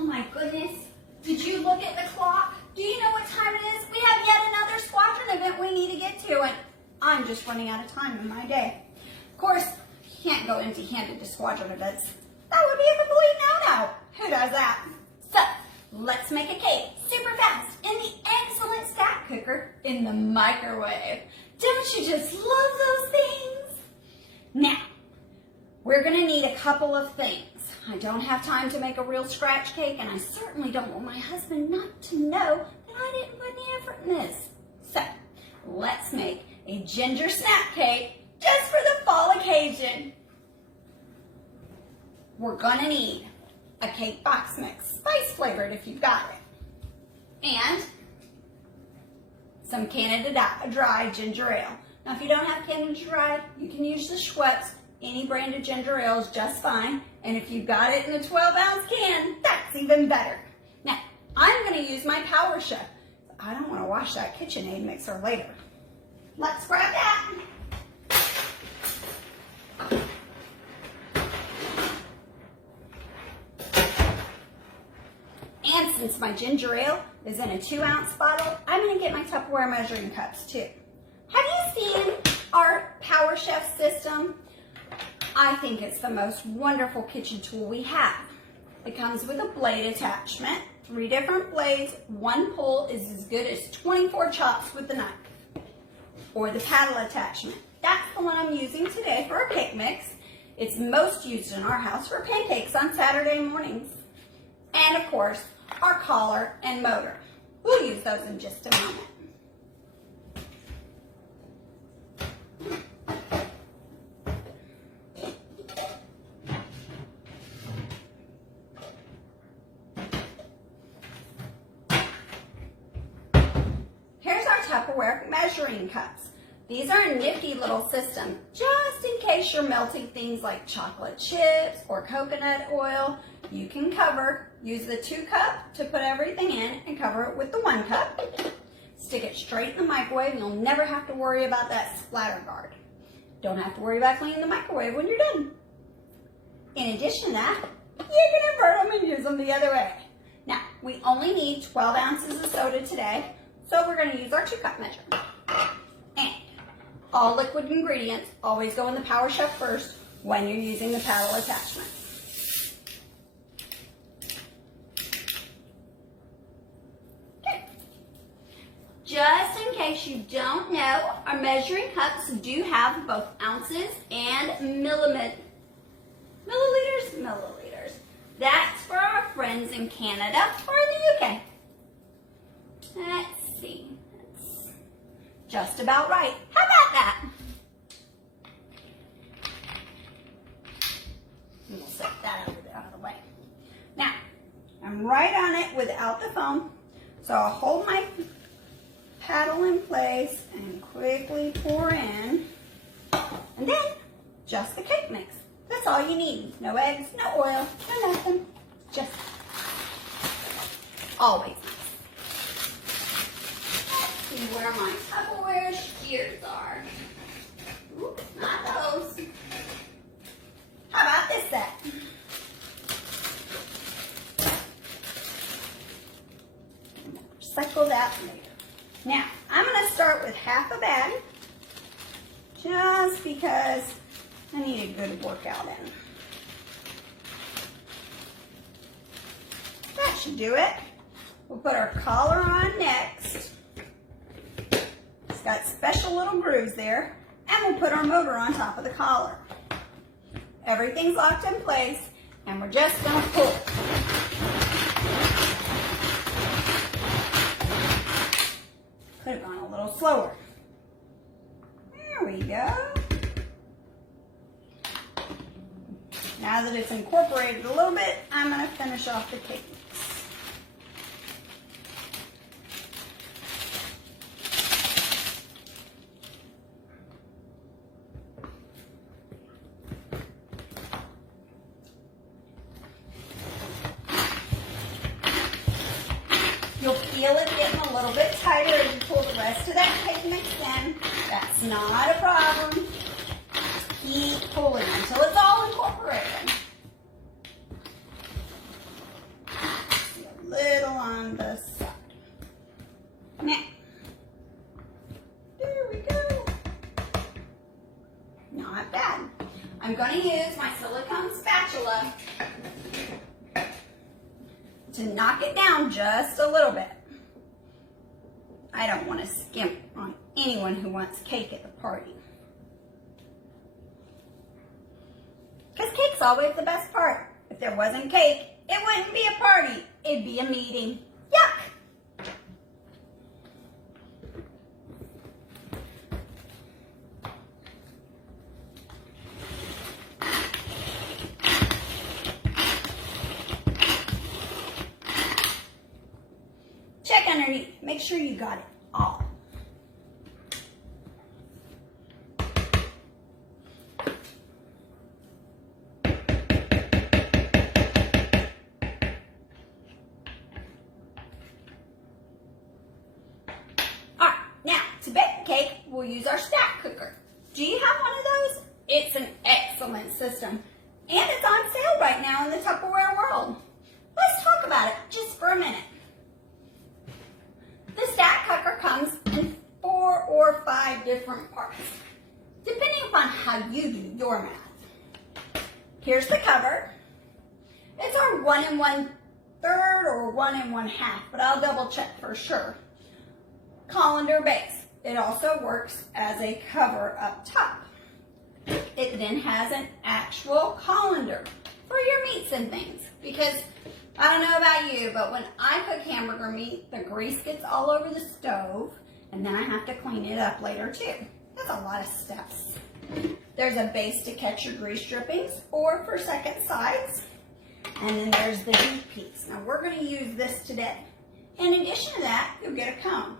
Oh my goodness. Did you look at the clock? Do you know what time it is? We have yet another squadron event we need to get to, and I'm just running out of time in my day. Of course, you can't go empty-handed to squadron events. That would be a complete no-no. Who does that? So, let's make a cake super fast in the excellent stack cooker in the microwave. Don't you just love those things? Now, we're going to need a couple of things. I don't have time to make a real scratch cake, and I certainly don't want my husband not to know that I didn't put any effort in this. So, let's make a ginger snap cake just for the fall occasion. We're going to need a cake box mix, spice flavored if you've got it, and some Canada Dry ginger ale. Now, if you don't have Canada Dry, you can use the Schweppes. Any brand of ginger ale is just fine. And if you've got it in a 12-ounce can, that's even better. Now, I'm going to use my Power Chef. I don't want to wash that KitchenAid mixer later. Let's grab that. And since my ginger ale is in a 2-ounce bottle, I'm going to get my Tupperware measuring cups too. Have you seen our Power Chef system? I think it's the most wonderful kitchen tool we have. It comes with a blade attachment, 3 different blades. One pull is as good as 24 chops with the knife. Or the paddle attachment. That's the one I'm using today for a cake mix. It's most used in our house for pancakes on Saturday mornings. And of course, our collar and motor. We'll use those in just a moment. Tupperware measuring cups. These are a nifty little system, just in case you're melting things like chocolate chips or coconut oil. You can use the 2 cup to put everything in and cover it with the 1 cup. Stick it straight in the microwave and you'll never have to worry about that splatter guard. Don't have to worry about cleaning the microwave when you're done. In addition to that, you can invert them and use them the other way. Now, we only need 12 ounces of soda today. So we're going to use our 2-cup measure. And all liquid ingredients always go in the Power Chef first when you're using the paddle attachment. Okay. Just in case you don't know, our measuring cups do have both ounces and milliliters. That's for our friends in Canada or the UK. Let's see, that's just about right. How about that? And we'll set that out of the way. Now, I'm right on it without the foam, so I'll hold my paddle in place and quickly pour in, and then just the cake mix. That's all you need. No eggs, no oil, no nothing. Just always. See where my Tupperware shears are. Oops, not those. How about this set? Recycle that later. Now, I'm going to start with half a bag, just because I need a good workout in. That should do it. We'll put our collar on next. It's got special little grooves there, and we'll put our motor on top of the collar. Everything's locked in place, and we're just going to pull. Could have gone a little slower. There we go. Now that it's incorporated a little bit, I'm going to finish off the cake mix. You'll feel it getting a little bit tighter as you pull the rest of that cake mix in. That's not a problem. Keep pulling until it's all incorporated. little on the side. Now, there we go. Not bad. I'm going to use my silicone spatula to knock it down just a little bit. I don't want to skimp on anyone who wants cake at the party. Because cake's always the best part. If there wasn't cake, it wouldn't be a party. It'd be a meeting. Yuck! Check underneath. Make sure you got it all. To bake the cake, we'll use our stack cooker. Do you have one of those? It's an excellent system. And it's on sale right now in the Tupperware world. Let's talk about it just for a minute. The stack cooker comes in 4 or 5 different parts, depending upon how you do your math. Here's the cover. It's our 1 1/3 or 1 1/2, but I'll double check for sure. Colander base. It also works as a cover up top. It then has an actual colander for your meats and things, because I don't know about you, but when I cook hamburger meat, the grease gets all over the stove, and then I have to clean it up later too. That's a lot of steps. There's a base to catch your grease drippings or for second sides, and then there's the deep piece. Now we're going to use this today. In addition to that, you'll get a cone.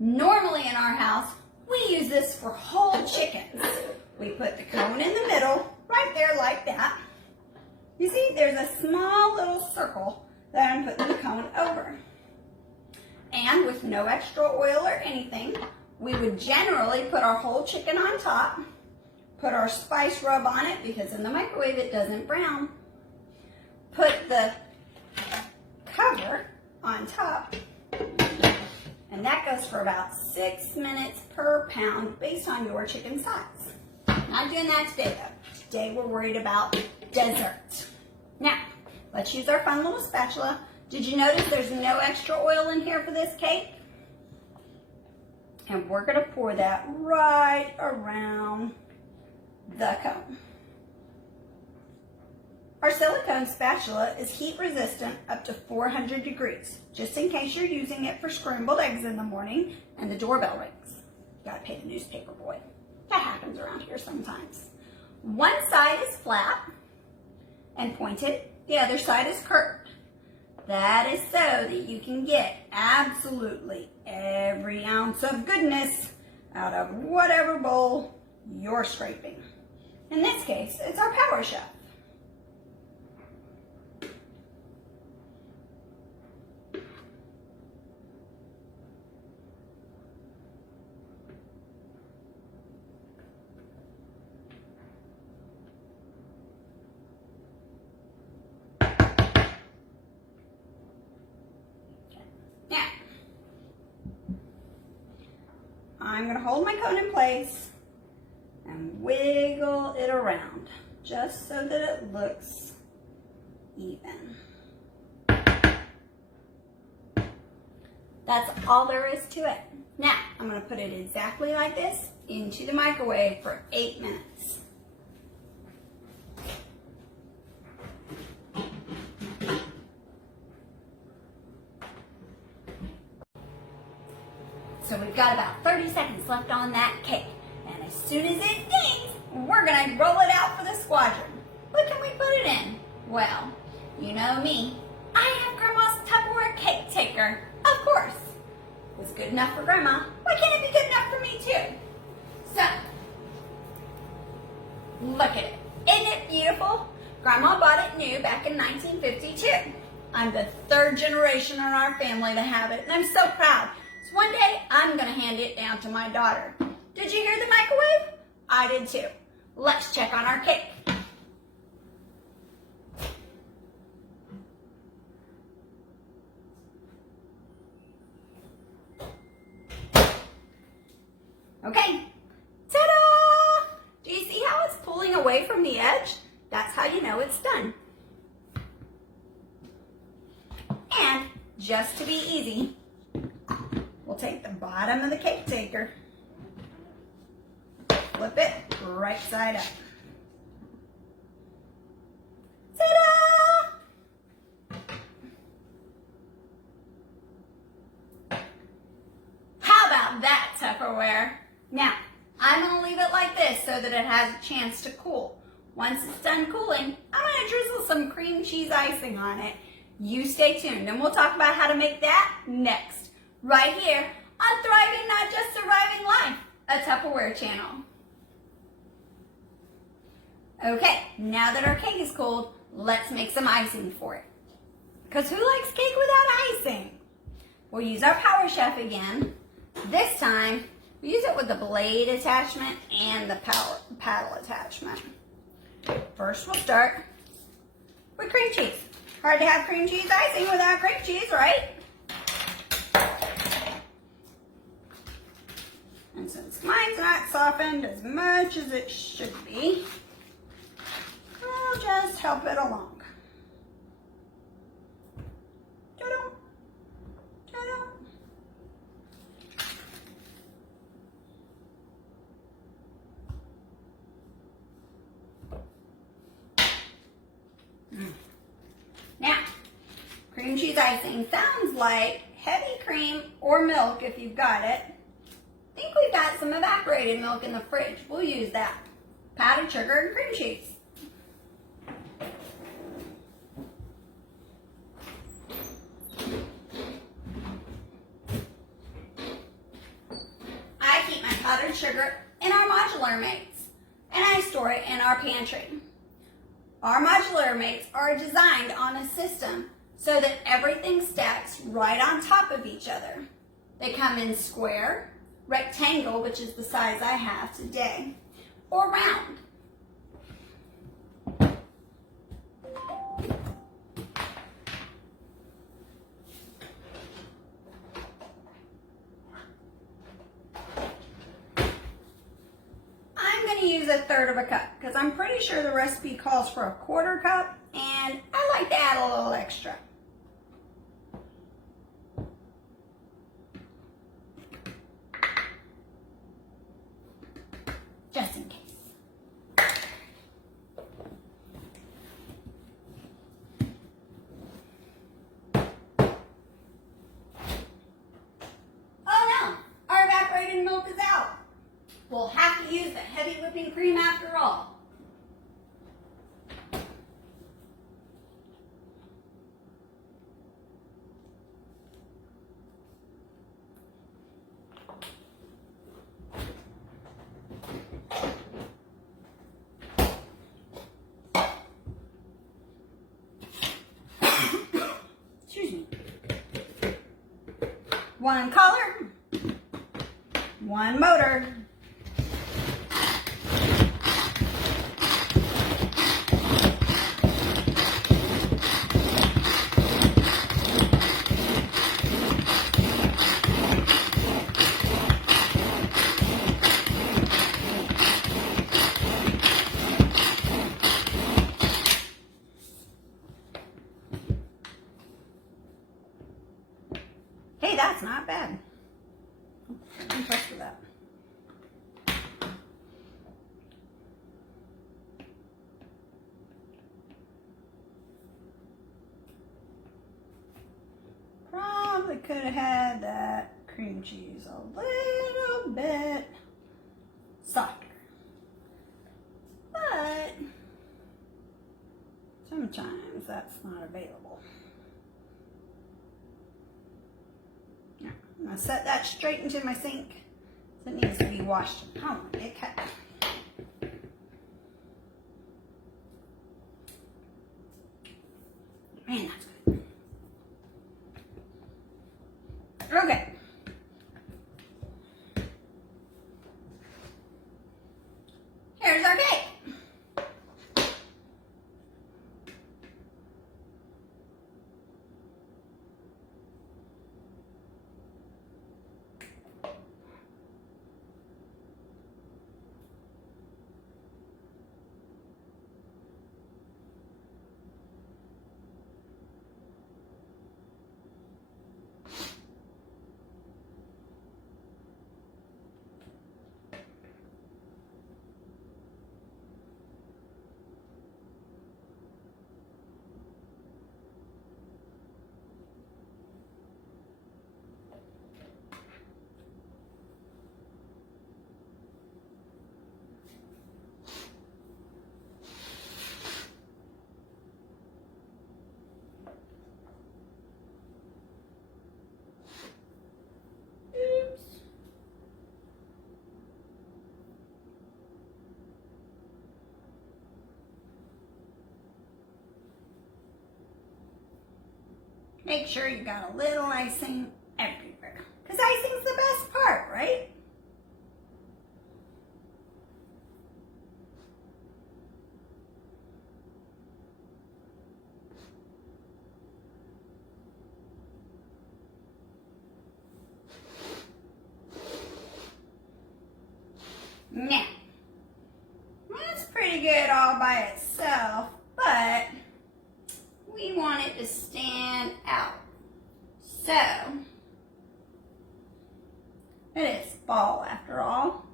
Normally in our house, we use this for whole chickens. We put the cone in the middle, right there like that. You see, there's a small little circle that I'm putting the cone over. And with no extra oil or anything, we would generally put our whole chicken on top, put our spice rub on it, because in the microwave it doesn't brown. Put the cover on top. And that goes for about 6 minutes per pound based on your chicken size. Not doing that today though. Today we're worried about dessert. Now, let's use our fun little spatula. Did you notice there's no extra oil in here for this cake? And we're going to pour that right around the cone. Our silicone spatula is heat resistant up to 400 degrees, just in case you're using it for scrambled eggs in the morning and the doorbell rings. You gotta pay the newspaper boy. That happens around here sometimes. One side is flat and pointed, the other side is curved. That is so that you can get absolutely every ounce of goodness out of whatever bowl you're scraping. In this case, it's our Power Chef. I'm going to hold my cone in place and wiggle it around just so that it looks even. That's all there is to it. Now, I'm going to put it exactly like this into the microwave for 8 minutes. So we've got about 30 seconds left on that cake. And as soon as it dings, we're going to roll it out for the squadron. What can we put it in? Well, you know me. I have Grandma's Tupperware cake taker. Of course. It was good enough for Grandma. Why can't it be good enough for me too? So, look at it. Isn't it beautiful? Grandma bought it new back in 1952. I'm the 3rd generation in our family to have it, and I'm so proud. So one day, I'm going to hand it down to my daughter. Did you hear the microwave? I did too. Let's check on our cake. Okay, ta-da! Do you see how it's pulling away from the edge? That's how you know it's done. And just to be easy, we'll take the bottom of the cake taker, flip it right side up. Ta-da! How about that, Tupperware? Now, I'm going to leave it like this so that it has a chance to cool. Once it's done cooling, I'm going to drizzle some cream cheese icing on it. You stay tuned, and we'll talk about how to make that next, right here on Thriving Not Just Surviving Life, a Tupperware channel. Okay, now that our cake is cold, let's make some icing for it. Because who likes cake without icing? We'll use our Power Chef again. This time, we use it with the blade attachment and the paddle attachment. First, we'll start with cream cheese. Hard to have cream cheese icing without cream cheese, right? And since mine's not softened as much as it should be, I'll just help it along. Ta-da! Ta-da! Now, cream cheese icing sounds like heavy cream or milk if you've got it. I think we've got some evaporated milk in the fridge. We'll use that. Powdered sugar and cream cheese. I keep my powdered sugar in our modular mates, and I store it in our pantry. Our modular mates are designed on a system so that everything stacks right on top of each other. They come in square, rectangle, which is the size I have today, or round. I'm going to use 1/3 cup because I'm pretty sure the recipe calls for 1/4 cup, and I like to add a little extra. Just in case. Oh no, our evaporated milk is out. We'll have to use the heavy whipping cream after all. Excuse me. One color, one motor. Hey, that's not bad. I'm impressed with that. Probably could have had that cream cheese a little bit softer. But sometimes that's not available. I'm going to set that straight into my sink. It needs to be washed. Oh, it cut. Man, that's good. Okay. Here's our cake. Make sure you got a little icing everywhere. Because icing's the best part, right? Now, that's pretty good all by itself, but we want it to stand out. So, it is fall after all.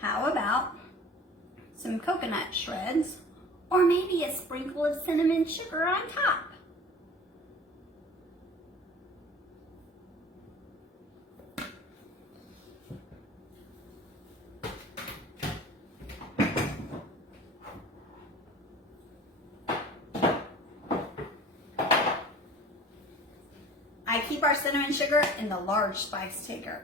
How about some coconut shreds, or maybe a sprinkle of cinnamon sugar on top? I keep our cinnamon sugar in the large spice taker.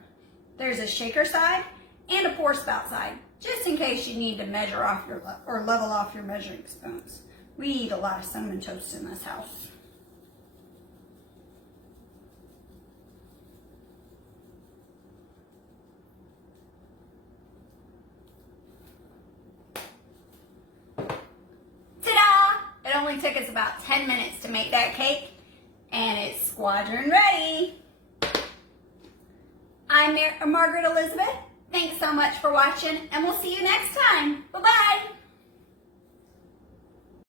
There's a shaker side and a pour spout side, just in case you need to measure off your or level off your measuring spoons. We eat a lot of cinnamon toast in this house. Ta-da! It only took us about 10 minutes to make that cake. And it's squadron ready. I'm Margaret Elizabeth. Thanks so much for watching, and we'll see you next time. Bye-bye.